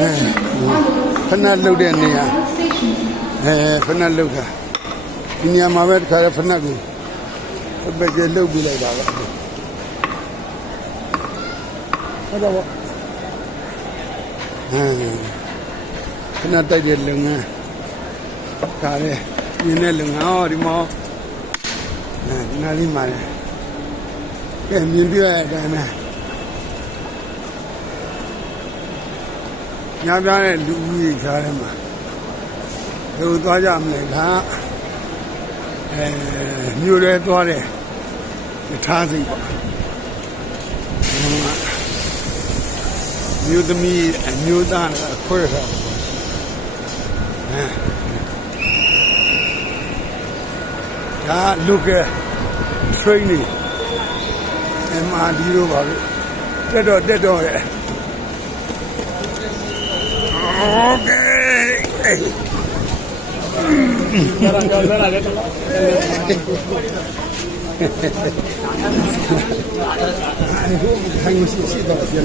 အဲဖနက်လုတ်တဲ့နေရာအဲဖနက်လုတ်တာဒီနေရာမှာပဲတခါရဖနက်ကိုပက်ကျလုတ်ပြီးလိုက်တာပဲဟုတ်တော့အဲဖနက်တိုက်တဲ့လုပ်ငန်းကားရဲရင်းတဲ့လုပ်ငန်းဟောဒီမှာအဲဒီနားလေးမှာလေကဲမြင်ပြရတဲ့အတိုင်းပဲ ညပြားတဲ့လူဦးကြီးကြားထဲမှာဘယ်လိုသွားကြမလဲခါအဲမြို့ရဲသွားတယ်ထားစိတ်ပါမြို့သမီးအမျိုးသားနဲ့ခွဲထားအဲဒါ local training MRD တို့ပါပဲတက်တော့တက်တော့ရဲ့ Okay. ခိုင်းမရှိရှိတော့ပြ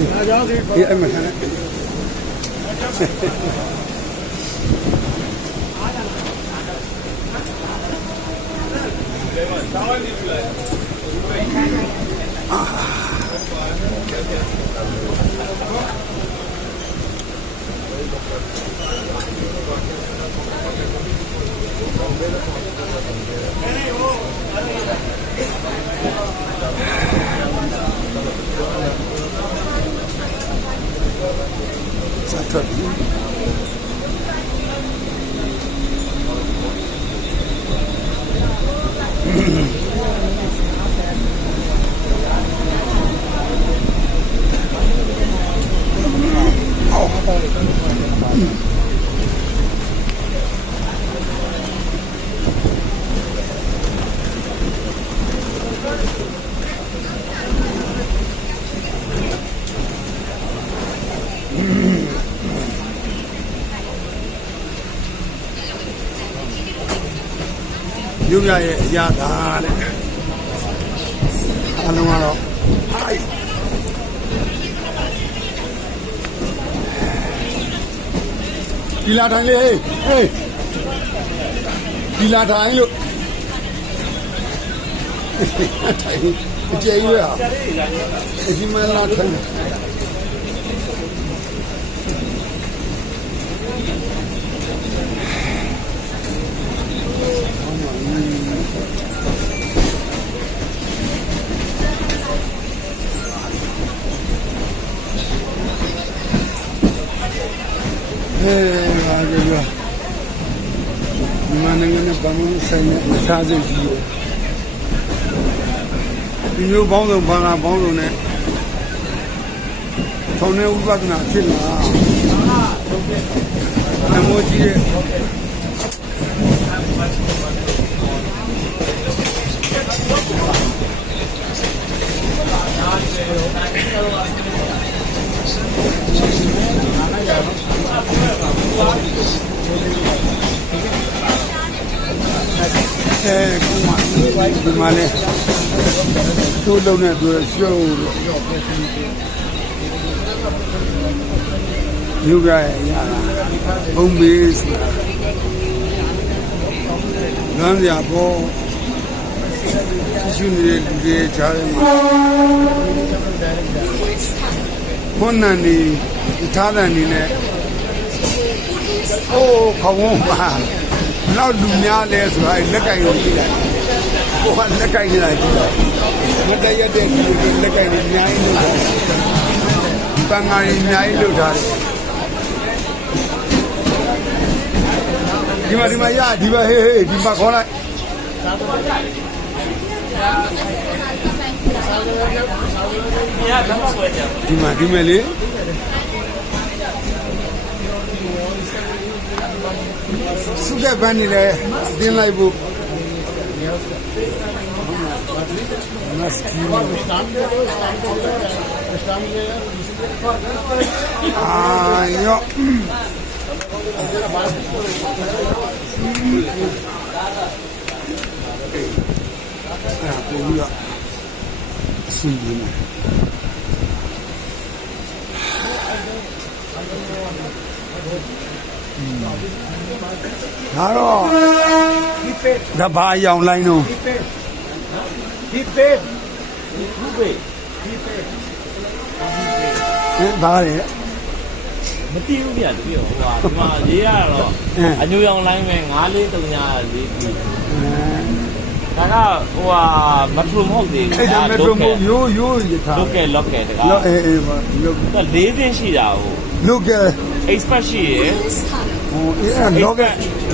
န်။ မှာခဏစထွက်ပြီမြို့ရရဲ့အရာသာတဲ့အလုံးကတော့အိုက်ဒီလာထိုင်လေဟေးဟေးဒီလာထိုင်လို့ထိုင်အကျဉ်းရအဒီမလာထိုင် အဲဟာကြည့်ရမနငနဲ့ဘာမှဆိုင်နေအစားစိတ်ကြီးရောဒီမျိုးပေါင်းစုံဘာသာပေါင်းစုံနဲ့ထောင်းနေဥပဒနာဖြစ်လာနမောကြီးရဲ့ ဒီမှာလဲသူ့လုံးနဲ့သူရှုံးလို့ယူကြရရဘုံမေးဆိုတာလမ်းပြပေါ်ရှင်နေတဲ့လူတွေချားတယ်မှာခွန်းနန်ဒီထားတဲ့နေနဲ့အိုးခေါင်းဝန်းပါနောက်လူများလဲဆိုတာလက်ကင်ကိုကြည့်လိုက် ဟိုကလက်ကင်နေတာကြည့်လိုက်မတရက်တဲ့လူတွေလက်ကင်နေအများကြီးလို့ပန်းငါးကြီးအများကြီးလို့ထားတယ်ဒီမှာဒီမှာရဒီမှာဟေးဟေးဒီမှာခေါ်လိုက်ဒီမှာဒီမဲ့လေစုကပန်းနေလဲတင်းလိုက်ဖို့ မစကီအာယောအဲ့ ဒါပုံပြီးတော့အဆင်ပြေနေဒါတော့ဒီပေဒါဘာအယောင်လိုင်းတော့ဒီပေဒီပေဘူးပဲဟင်ဘာလဲမတီးဘူးဗျာတပည့်ဟိုဟာဒီမှာရေးရတော့အင်းအညူရောင်လိုင်းပဲ9434ပြီဒါကဟိုဟာမထရမဟုတ်သေးဘူးအဲ့ဒါမက်ထရိုမိုရိုးရိုးရထားလောက်ကဲလောက်ကဲတကားလောအေးအေးပါလောဒါ၄စင်းရှိတာဟိုလောက expert ရှိရယ် ဟိုအေးလောက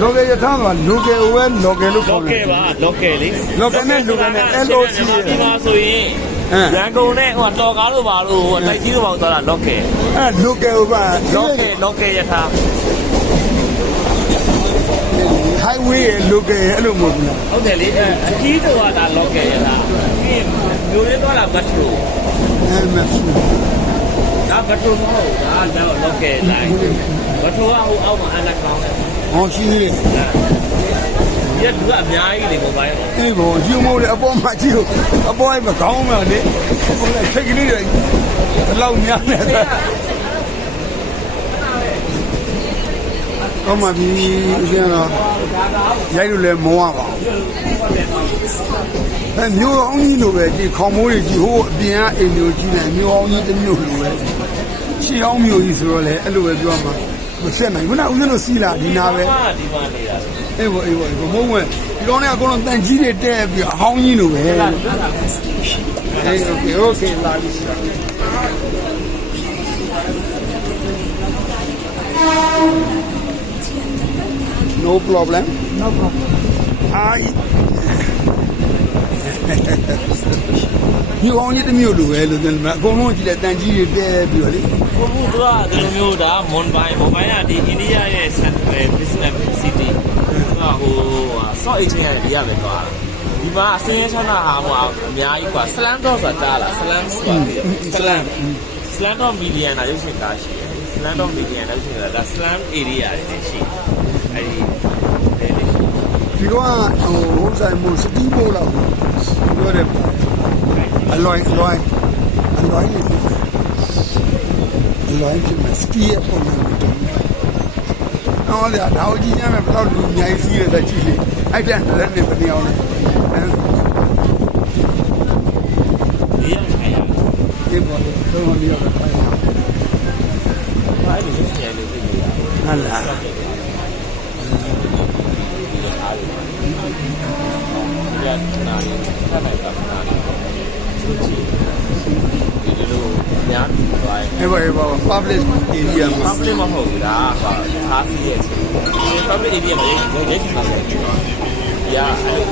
လောကရထားမှာလောကဝဲလောကလို့ခေါလော်က်ကဲတယ်ပါလောက်ကဲလေလောက်ကဲနဲ့လောကဲနဲ့ LOC ရယ်ဒီမှာဆိုရင်အင်းရန်ကုန်နဲ့ဟိုတော်ကားလို့ပါလို့ဟိုတိုက်ကြီးလို့ပါတော့လောက်ကဲအဲ့လောကဟိုပါလောက်ကဲလောက်ကဲရထား highway ရဲ့လောကရဲ့အဲ့လိုမဟုတ်ဘူးလားဟုတ်တယ်လေအဲအကြီးတော့ကဒါလောက်ကဲရထားပြီးမျိုးရင်းတော့လာမထရအဲ့မဆူ ဒါဘတ်ထရိုမဟုတ်ဒါတော့လောက်ကဲလိုက်ဘတ်ထရိုကဟိုအောက်မှာအလက်ကောင်းတယ်ဟောရှိသေးတယ်ရက်လူကအများကြီးလေကိုပါရဲ့အေးဘောယူမိုးလေအပေါ်မှာကြည့်လို့အပေါ်အဲ့မကောင်းမှလေဟိုလေချိတ်ကလေးတွေဘယ်လောက်များနေလဲကောင်းပါပြီအရှင်တော့ရိုက်လို့လည်းမဝပါဘူးအဲမျိုးအောင်ကြီးလိုပဲဒီခေါင်မိုးတွေကြီးဟိုအပြင်ကအိမ်မျိုးကြီးတယ်မျိုးအောင်ကြီးတစ်မျိုးလိုပဲ ရှီအောင်မျိုးကြီးဆိုတော့လေအဲ့လိုပဲပြောမှာမဆက်နိုင်ဘူးနော်ဦးဇင်းတို့စီလာဒီနာပဲ ဟာဒီမှာနေတာ အေးဘောအေးဘောအေးဘောမုံဝင်ဒီကောင်เนี่ยအကုန်လုံးတန်ကြီးတွေတဲ့ပြီးအဟောင်းကြီးလိုပဲအေးโอเคโอเคလာပြီဆရာ No problem no problem အာ ညောင်းကြီးတစ်မျိုးလိုပဲလို့ပြောတယ်အကုန်လုံးကြည့်တဲ့တန်ကြီးတွေတဲ့ပြီးတော့လေ ဘုဘသူကဒီလိုမျိုးဒါမွန်ဘိုင်မွန်ဘိုင်ကဒီအိန္ဒိယရဲ့ center business city ကဟိုဆော့အိတ်ချင်းရဲ့ဒီရပဲသွားဒီမှာအစင်းချမ်းသာဟာဟိုအများကြီးกว่า slam တော့ဆိုတာတားလား slam ဆိုတာဒီ slam slam တော့ million နာရုပ်ရှင်ကားရှိတယ် slam တော့ million ရုပ်ရှင်ကားဒါ slam area တွေရှိအဲဒီအဲ့ဒီ ဒီကောင်ကဟိုဟိုဆိုင်မို့စတီးမို့လောက်ပြောတယ်အလွိုင်းအလွိုင်းအလွိုင်းနေအလွိုင်းဖြစ်မှာစတီးရဲ့ပုံစံကိုတုံးဟောလေဒါကိုကြည့်ရမယ်ဘယ်တော့လူအများကြီးစီးရတဲ့ကြည့်လေအဲ့တဲ့လည်းနေမနေအောင်လေဒီရခိုင်ရဒီပေါ်တော့ဒီရောက်တာအဲ့ဒီရုပ်ရှင်လေးသိနေတာ ဟာလားဒီကနာရီဆက်နိုင်တာနာရီသူချီဒီလိုညာသွားရင်အဲ့ဘောဘော public area မှာ public မဟုတ်ဘူးလားဟာသားစီရဲ့ public area မှာရုပ်ရုပ်ရှင်မှာလေရာအဲ့လို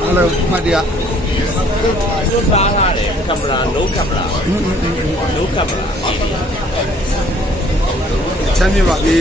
ဟယ်လိုမတရားသူသားထားတယ်ကင်မရာ no camera no camera ချမ်းမြေပါပြီ